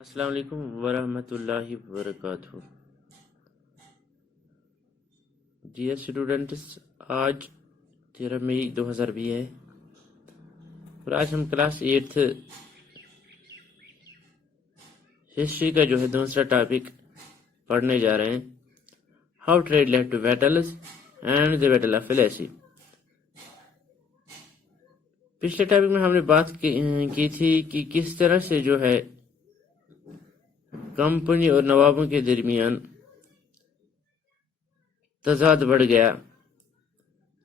السلام علیکم ورحمۃ اللہ وبرکاتہ۔ ڈیئر اسٹوڈنٹس، آج 13 مئی 2020 ہے اور آج ہم کلاس 8 ہسٹری کا جو ہے دوسرا ٹاپک پڑھنے جا رہے ہیں، how trade led to battles and the battle of Plassey. پچھلے ٹاپک میں ہم نے بات کی تھی کہ کس طرح سے جو ہے کمپنی اور نوابوں کے درمیان تضاد بڑھ گیا۔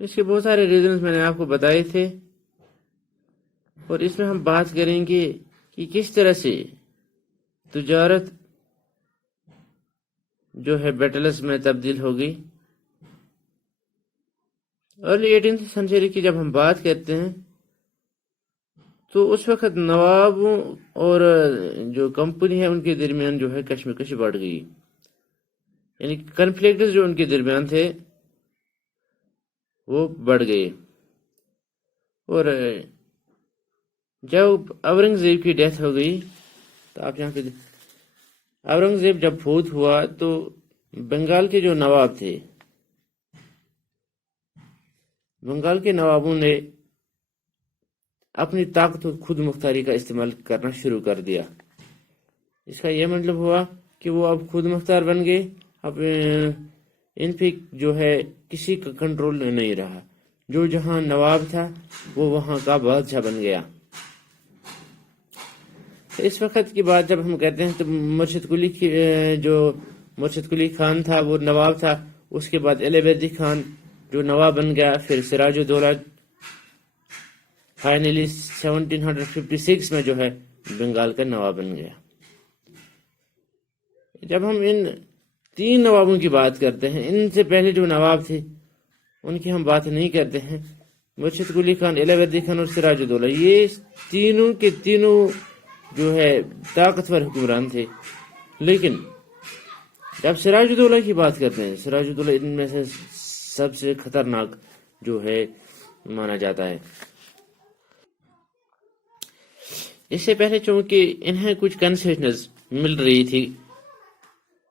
اس کے بہت سارے ریزنز میں نے آپ کو بتائے تھے، اور اس میں ہم بات کریں گے کہ کس طرح سے تجارت جو ہے بیٹلز میں تبدیل ہو گئی۔ ارلی 18th سینچری کی جب ہم بات کرتے ہیں تو اس وقت نوابوں اور جو کمپنی ہے ان کے درمیان جو ہے کشمکش بڑھ گئی، یعنی کنفلکٹس جو ان کے درمیان تھے وہ بڑھ گئے۔ اور جب اورنگزیب کی ڈیتھ ہو گئی تو آپ یہاں پہ اورنگزیب جب فوت ہوا تو بنگال کے جو نواب تھے، بنگال کے نوابوں نے اپنی طاقت و خود مختاری کا استعمال کرنا شروع کر دیا۔ اس کا یہ مطلب ہوا کہ وہ اب خود مختار بن گئے، اب ان پہ جو ہے کسی کا کنٹرول نہیں رہا، جو جہاں نواب تھا وہ وہاں کا بادشاہ بن گیا۔ اس وقت کی بات جب ہم کہتے ہیں تو مرشد قلی خان تھا وہ نواب تھا، اس کے بعد علی بردی خان جو نواب بن گیا، پھر سراج الدولہ فائنلی 1756 میں جو ہے بنگال کا نواب بن گیا۔ جب ہم ان 3 نوابوں کی بات کرتے ہیں، ان سے پہلے جو نواب تھے ان کی ہم بات نہیں کرتے ہیں، مرشد قلی خان، علی بردی خان اور سراج الدولہ، یہ تینوں کے تینوں جو ہے طاقتور حکمران تھے۔ لیکن جب سراج الدولہ کی بات کرتے ہیں، سراج الدولہ ان میں سے سب سے خطرناک جو ہے مانا جاتا ہے۔ اس سے پہلے چونکہ انہیں کچھ کنسیشنز مل رہی تھی،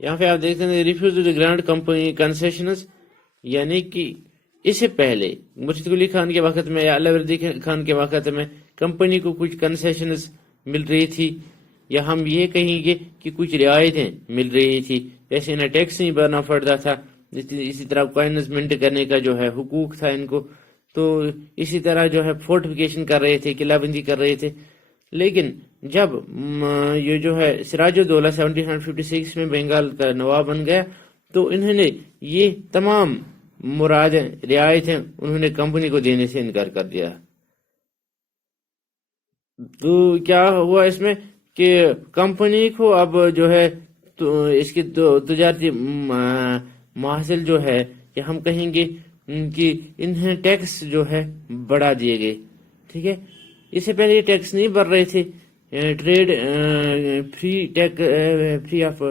یہاں پہ آپ دیکھتے ہیں ریفیوز دی گرانٹ کمپنی کنسیشنز، یعنی کہ اس سے پہلے مرشد قلی خان کے وقت میں یا علی بردی خان کے وقت میں کمپنی کو کچھ کنسیشنز مل رہی تھی، یا ہم یہ کہیں گے کہ کچھ رعایتیں مل رہی تھی، جیسے انہیں ٹیکس نہیں بھرنا پڑتا تھا، اسی طرح کوائنز منٹ کرنے کا جو ہے حقوق تھا ان کو، تو اسی طرح جو ہے فورٹیفیکیشن کر رہے تھے، قلعہ بندی کر رہے تھے۔ لیکن جب یہ جو ہے سراج الدولہ 1756 میں بنگال کا نواب بن گیا تو انہوں نے یہ تمام مرادیں رعایتیں انہوں نے کمپنی کو دینے سے انکار کر دیا۔ تو کیا ہوا اس میں کہ کمپنی کو اب جو ہے تو اس کی تجارتی محاصل جو ہے، یا ہم کہیں گے کہ انہیں ٹیکس جو ہے بڑھا دیے گئے، ٹھیک ہے۔ اس سے پہلے یہ ٹیکس نہیں بھر رہے تھے، ٹریڈ فری آف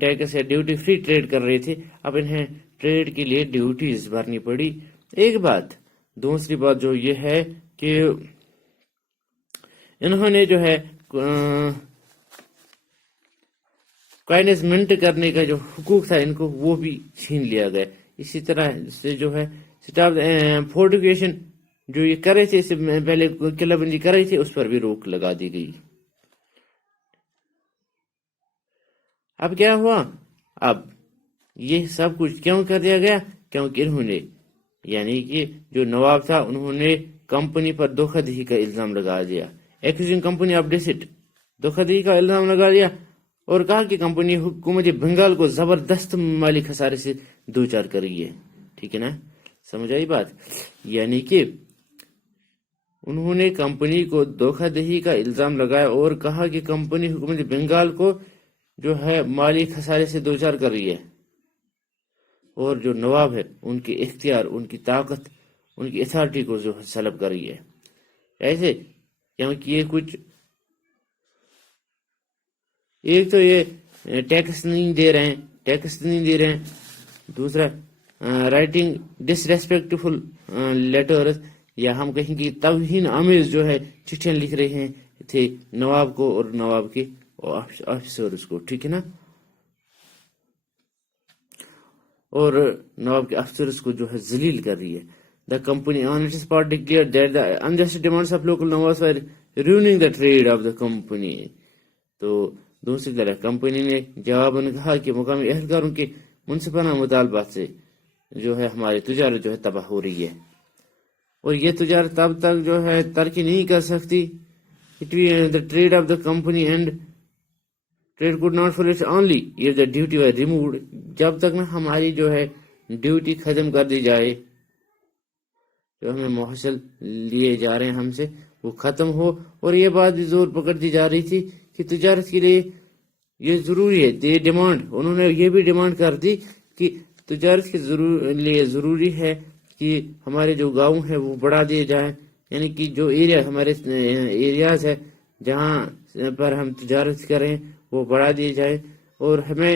ٹیکس یا ڈیوٹی فری ٹریڈ کر رہے تھے، اب انہیں ٹریڈ کے لیے ڈیوٹیز بھرنی پڑی۔ ایک بات، دوسری بات جو یہ ہے کہ انہوں نے جو ہے کوائنز منٹ کرنے کا جو حقوق تھا ان کو وہ بھی چھین لیا گیا۔ اسی طرح سے جو ہے فورٹیفیکیشن جو یہ کر رہے تھے، اس سے پہلے قلعہ بندی کر رہی تھی، اس پر بھی روک لگا دی گئی۔ اب کیا ہوا؟ اب یہ سب کچھ کیوں کر دیا گیا؟ کیونکہ انہوں نے، یعنی کہ جو نواب تھا، انہوں نے کمپنی پر دھوکہ دہی کا الزام لگا دیا، ایکوزنگ کمپنی آف ڈیسٹ، دھوکہ دہی کا الزام لگا دیا، اور کہا کہ کمپنی حکومت بنگال کو زبردست مالی خسارے سے دوچار کر رہی ہے۔ ٹھیک ہے نا، سمجھ آئی بات؟ یعنی کہ انہوں نے کمپنی کو دھوکہ دہی کا الزام لگایا اور کہا کہ کمپنی حکومت بنگال کو جو ہے مالی خسارے سے دوچار کر رہی ہے، اور جو نواب ہے ان کے اختیار، ان کی طاقت، ان کی اتھارٹی کو جو سلب کر رہی ہے۔ ایسے کیونکہ یہ کچھ، ایک تو یہ ٹیکس نہیں دے رہے ہیں، دوسرا رائٹنگ ڈس ریسپیکٹفل لیٹرز، یا ہم کہیں گے توہین آمیز جو ہے چٹھیاں لکھ رہے تھے نواب کو اور نواب کے آفیسرز کو، ٹھیک ہے نا، اور نواب کے افسرز کو جو ہے ذلیل کر رہی ہے. The company on its part declared that the unjust demands of local nawabs were ruining the trade of the company. تو دوسری طرح کمپنی نے جواباً کہا کہ مقامی اہلکاروں کے منصفانہ مطالبات سے جو ہے ہماری تجارت جو ہے تباہ ہو رہی ہے، اور یہ تجارت تب تک جو ہے ترقی نہیں کر سکتی. The trade of the company and trade could not flourish only if the duty were removed. جب تک نہ ہماری جو ہے ڈیوٹی ختم کر دی جائے، جو ہمیں محصل لیے جا رہے ہیں ہم سے، وہ ختم ہو. اور یہ بات بھی زور پکڑتی جا رہی تھی کہ تجارت کے لیے یہ ضروری ہے. یہ ڈیمانڈ انہوں نے یہ بھی ڈیمانڈ کر دی کہ تجارت کے لیے ضروری ہے کہ ہمارے جو گاؤں ہیں وہ بڑھا دیے جائیں، یعنی کہ جو ایریا ہمارے ایریاز ہے جہاں پر ہم تجارت کریں وہ بڑھا دیے جائیں، اور ہمیں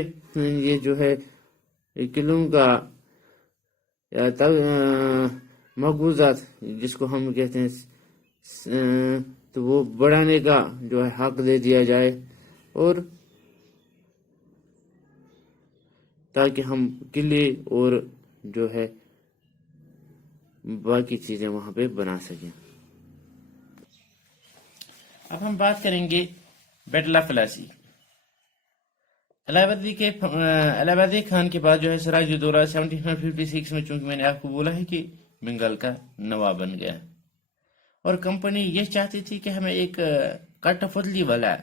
یہ جو ہے قلعوں کا مقبوضات جس کو ہم کہتے ہیں تو وہ بڑھانے کا جو ہے حق دے دیا جائے، اور تاکہ ہم قلعے اور جو ہے باقی چیزیں وہاں پہ بنا سکیں. اب ہم بات کریں گے بیٹل آف پلاسی. الہ آبادی خان کے بعد جو ہے سراج الدولہ 1756 میں، چونکہ میں نے آپ کو بولا ہے کہ بنگال کا نواب بن گیا، اور کمپنی یہ چاہتی تھی کہ ہمیں ایک کٹ فتلی والا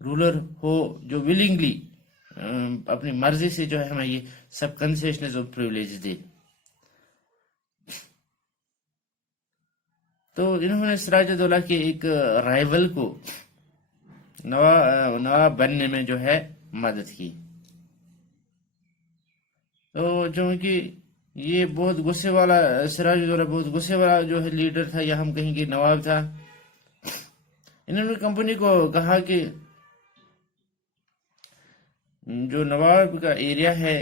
رولر ہو جو ولنگلی اپنی مرضی سے جو ہے ہمیں یہ سب کنسیشنز اور پریولیج دے. تو انہوں نے سراج الدولہ کے ایک رائیول کو نواب بننے میں جو ہے مدد کی. تو چونکہ یہ بہت غصے والا سراج الدولہ بہت غصے والا جو ہے لیڈر تھا، یا ہم کہیں گے نواب تھا، انہوں نے کمپنی کو کہا کہ جو نواب کا ایریا ہے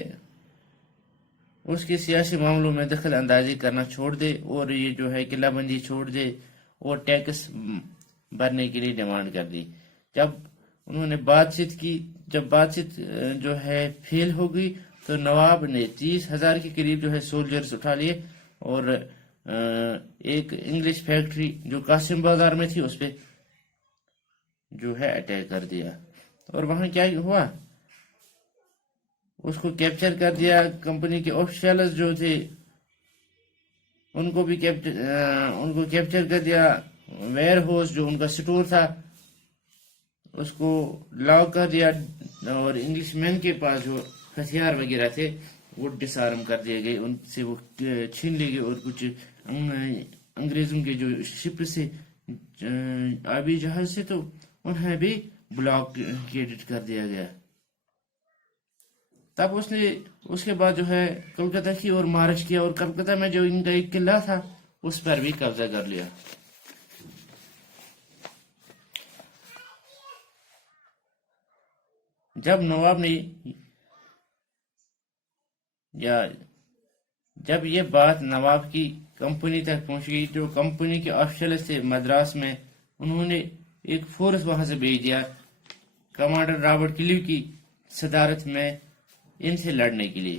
اس کے سیاسی معاملوں میں دخل اندازی کرنا چھوڑ دے، اور یہ جو ہے قلعہ بندی چھوڑ دے، اور ٹیکس بھرنے کے لیے ڈیمانڈ کر دی. جب انہوں نے بات چیت کی، جب بات چیت جو ہے فیل ہو گئی، تو نواب نے 30,000 کے قریب جو ہے سولجرز اٹھا لیے، اور ایک انگلش فیکٹری جو قاسم بازار میں تھی اس پہ جو ہے اٹیک کر دیا. اور وہاں کیا ہوا، اس کو کیپچر کر دیا. کمپنی کے آفیشلز جو تھے ان کو کیپچر کر دیا. ویئر ہاؤس جو ان کا سٹور تھا اس کو لاک کر دیا، اور انگلش مین کے پاس جو ہتھیار وغیرہ تھے وہ ڈس آرم کر دیے گئے، ان سے وہ چھین لیے گئے، اور کچھ انگریزوں کے جو شپ سے آبی جہاز سے تو انہیں بھی بلاکیڈ کر دیا گیا. تب اس نے اس کے بعد جو ہے کلکتہ کی اور مارچ کیا، اور کلکتہ میں جو ان کا ایک قلعہ تھا اس پر بھی قبضہ کر لیا. جب نواب نے جب یہ بات نواب کی کمپنی تک پہنچ گئی، جو کمپنی کے آفیشل سے مدراس میں، انہوں نے ایک فورس وہاں سے بھیج دیا کمانڈر رابرٹ کلیو کی صدارت میں ان سے لڑنے کے لیے.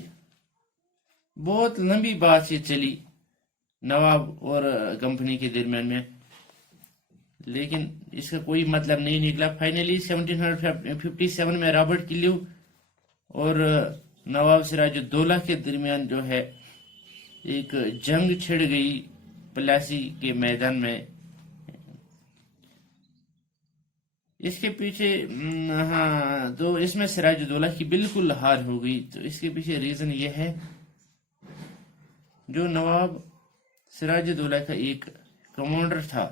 بہت لمبی بات چیت چلی نواب اور کمپنی کے درمیان میں، لیکن اس کا کوئی مطلب نہیں نکلا. فائنلی 1757 میں رابرٹ کلیو اور نواب سراج الدولہ کے درمیان جو ہے ایک جنگ چھڑ گئی پلاسی کے میدان میں. اس کے پیچھے تو اس میں سراج الدولہ کی بالکل ہار ہو گئی. تو اس کے پیچھے ریزن یہ ہے، جو نواب سراج الدولہ کا ایک کمانڈر تھا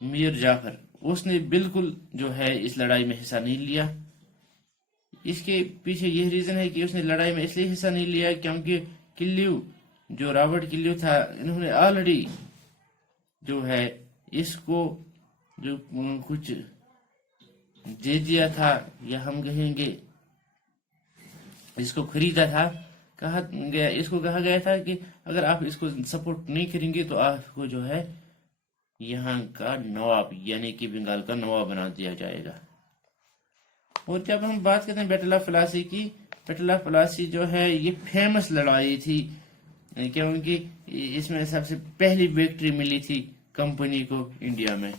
میر جعفر، اس نے بالکل جو ہے اس لڑائی میں حصہ نہیں لیا. اس کے پیچھے یہ ریزن ہے کہ اس نے لڑائی میں اس لیے حصہ نہیں لیا کیونکہ کلیو جو رابرٹ کلیو تھا، انہوں نے آلریڈی جو ہے اس کو جو کچھ دے دیا تھا، یا ہم کہیں گے اس کو خریدا تھا. اس کو کہا گیا تھا کہ اگر آپ اس کو سپورٹ نہیں کریں گے تو آپ کو جو ہے یہاں کا نواب یعنی کہ بنگال کا نواب بنا دیا جائے گا. اور جب ہم بات کرتے ہیں بیٹل آف پلاسی کی، بیٹل آف پلاسی جو ہے یہ فیمس لڑائی تھی، کیونکہ اس میں سب سے پہلی وکٹری ملی تھی کمپنی کو انڈیا میں۔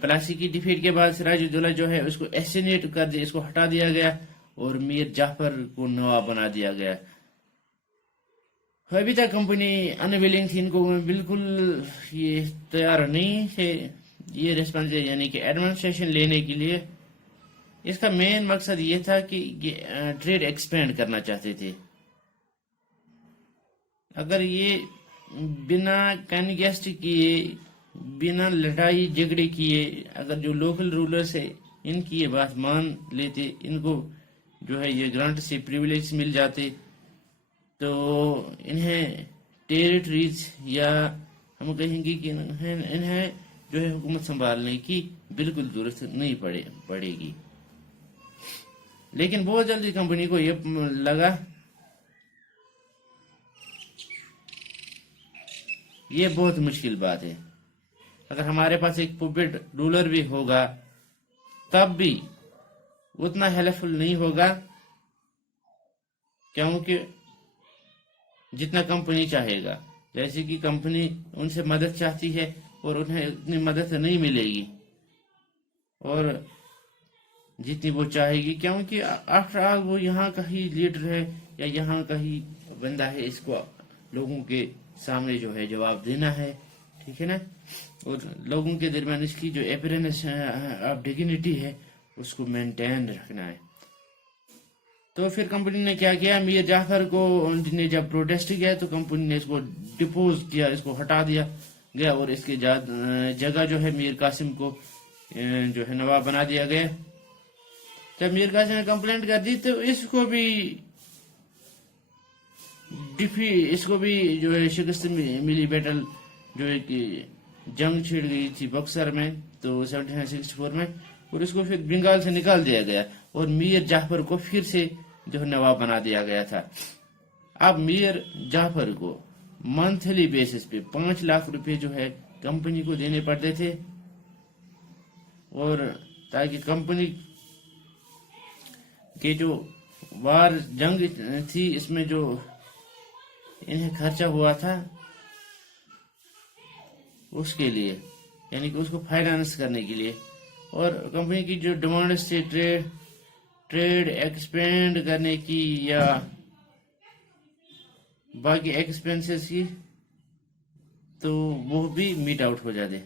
پلاسی کی ڈیفیٹ کے بعد سراج الدولہ جو ہے اس کو ایسینیٹ کر دیا، اس کو ہٹا دیا گیا اور میر جعفر کو نواب بنا دیا گیا۔ ابھی تک کمپنی انویلنگ تھی، ان کو بالکل یہ تیار نہیں تھے یہ ریسپانس یعنی کہ ایڈمنسٹریشن لینے کے لیے۔ اس کا مین مقصد یہ تھا کہ یہ ٹریڈ ایکسپینڈ کرنا چاہتے تھے۔ اگر یہ بنا کنگیسٹ کیے، بنا لڑائی جھگڑے کیے، اگر جو لوکل رولرز ہیں ان کی یہ بات مان لیتے، ان کو جو ہے یہ گرانٹ سے پریولیج مل جاتے، تو انہیں ٹیریٹریز یا ہم کہیں گے کہ انہیں جو ہے حکومت سنبھالنے کی بالکل ضرورت نہیں پڑے گی۔ لیکن بہت جلدی کمپنی کو یہ لگا یہ بہت مشکل بات ہے، اگر ہمارے پاس ایک پوپٹ رولر بھی ہوگا تب بھی اتنا ہیلپ فل نہیں ہوگا، کیونکہ جتنا کمپنی چاہے گا، جیسے کہ کمپنی ان سے مدد چاہتی ہے اور انہیں اتنی مدد نہیں ملے گی اور جتنی وہ چاہے گی، کیونکہ آفٹر آل وہ یہاں کا ہی لیڈر ہے یا یہاں کا ہی بندہ ہے، اس کو لوگوں کے سامنے جو ہے جواب دینا ہے، ٹھیک ہے نا، اور لوگوں کے درمیان اس کی جو اپیرنس آف ڈگنیٹی ہے اس کو مینٹین رکھنا ہے۔ تو پھر کمپنی نے کیا کیا، میر جعفر کو نے جب پروٹیسٹ کیا تو کمپنی نے اس کو ڈپوز کیا، اس کو ہٹا دیا گیا اور اس کی جگہ جو ہے میر قاسم کو جو ہے نواب بنا دیا گیا۔ جب میر قاسم نے کمپلینٹ کر دی تو اس کو بھی جو ہے شکست ملی، بیٹل جو ہے کہ جنگ چھڑ گئی تھی بکسر میں تو 1764 میں، اور اس کو پھر بنگال سے نکال دیا گیا اور میر جعفر کو پھر سے جو نواب بنا دیا گیا تھا۔ اب میر جعفر کو منتھلی بیسس پہ 5 لاکھ روپے جو ہے کمپنی کو دینے پڑتے تھے، اور تاکہ کمپنی کے جو وار جنگ تھی اس میں جو انہیں خرچہ ہوا تھا اس کے لیے، یعنی کہ اس کو فائنانس کرنے کے لیے، اور کمپنی کی جو ڈیمانڈز تھی ٹریڈ ایکسپینڈ کرنے کی یا باقی ایکسپینسز کی، تو وہ بھی میٹ آؤٹ ہو جاتے،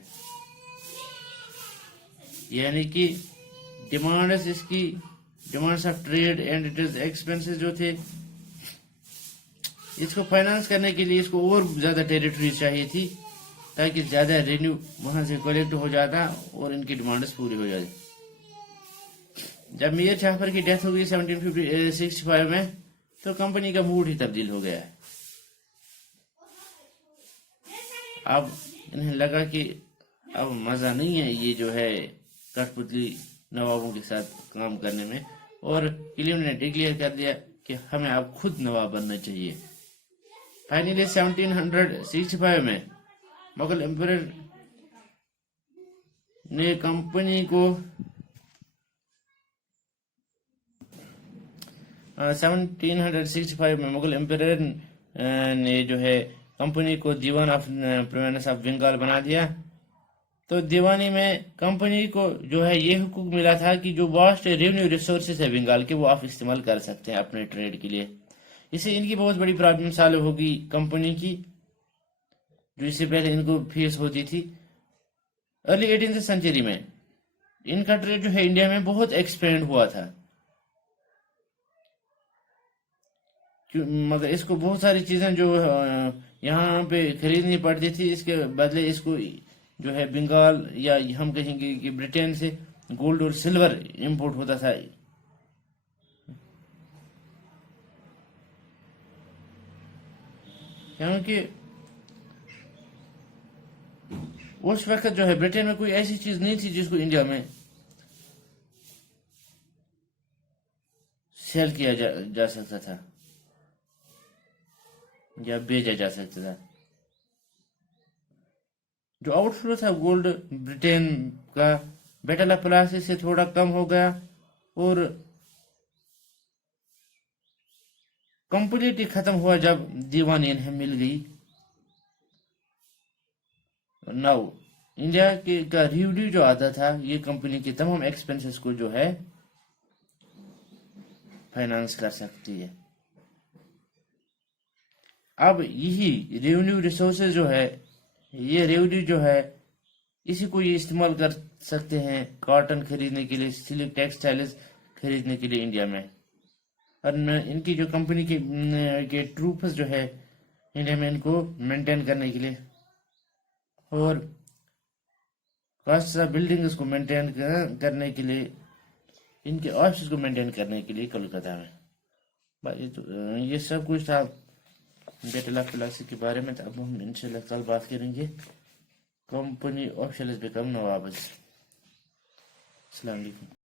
یعنی کہ demands of trade and its expenses جو تھے، اس کو فائنانس کرنے کے لیے اس کو اور زیادہ ٹیریٹری چاہیے تھی تاکہ زیادہ ریونیو وہاں سے کلیکٹ ہو جاتا اور ان کی ڈیمانڈز پوری ہو جاتی۔ جب میر جعفر کی ڈیتھ ہو گئی 1765 میں تو کمپنی کا موڈ ہی تبدیل ہو گیا۔ اب انہیں لگا کہ اب مزہ نہیں ہے یہ جو ہے کٹ پتلی نوابوں کے ساتھ کام کرنے میں، اور کلیم نے ڈکلیئر کر دیا کہ ہمیں اب خود نواب بننا چاہیے۔ فائنلی 1765 میں مغل امپرر نے کمپنی کو 1765 میں مغل امپرر نے جو ہے کمپنی کو دیوان آف پروونس آف بنگال بنا دیا۔ تو دیوانی میں کمپنی کو جو ہے یہ حقوق ملا تھا کہ جو واسٹ ریونیو ریسورسز ہے بنگال کے وہ آپ استعمال کر سکتے ہیں اپنے ٹریڈ کے لیے۔ اس سے ان کی بہت بڑی پرابلم سالو ہوگی کمپنی کی، جو اس سے پہلے ان کو فیس ہوتی تھی۔ ارلی 18th سینچری میں ان کا ٹریڈ جو ہے انڈیا میں بہت ایکسپینڈ ہوا تھا، مگر اس کو بہت ساری چیزیں جو یہاں پہ خریدنی پڑتی تھی، اس کے بدلے اس کو جو ہے بنگال یا ہم کہیں گے کہ برٹین سے گولڈ اور سلور امپورٹ ہوتا تھا۔ کیونکہ اس وقت جو ہے برٹین میں کوئی ایسی چیز نہیں تھی جس کو انڈیا میں سیل کیا جا سکتا تھا یا بیچا جا سکتا تھا۔ جو آؤٹ فلو تھا گولڈ برٹین کا بیٹل آف پلاسی سے تھوڑا کم ہو گیا اور کمپلیٹلی ختم ہوا جب دیوان انہیں مل گئی. نو انڈیا کا ریویو جو آتا تھا یہ کمپنی کے تمام ایکسپنسز کو جو ہے فائنانس کر سکتی ہے. اب یہی ریونیو ریسورسز جو ہے یہ ریونیو جو ہے اسی کو یہ استعمال کر سکتے ہیں کاٹن خریدنے کے لیے, سلک ٹیکسٹائلز خریدنے کے لیے انڈیا میں. اور ان کی جو کمپنی کے ٹروپس جو ہے انڈیا میں ان کو مینٹین کرنے کے لیے اور کاسٹ آف بلڈنگز کو مینٹین کرنے کے لیے ان کے آفس کو مینٹین کرنے کے لیے کولکتہ میں. یہ سب کچھ تھا بیٹل آف پلاسی کے بارے میں. اب ہم انشاءاللہ کل بات کریں گے کمپنی آفیشلز بیکم نوابز. السلام علیکم.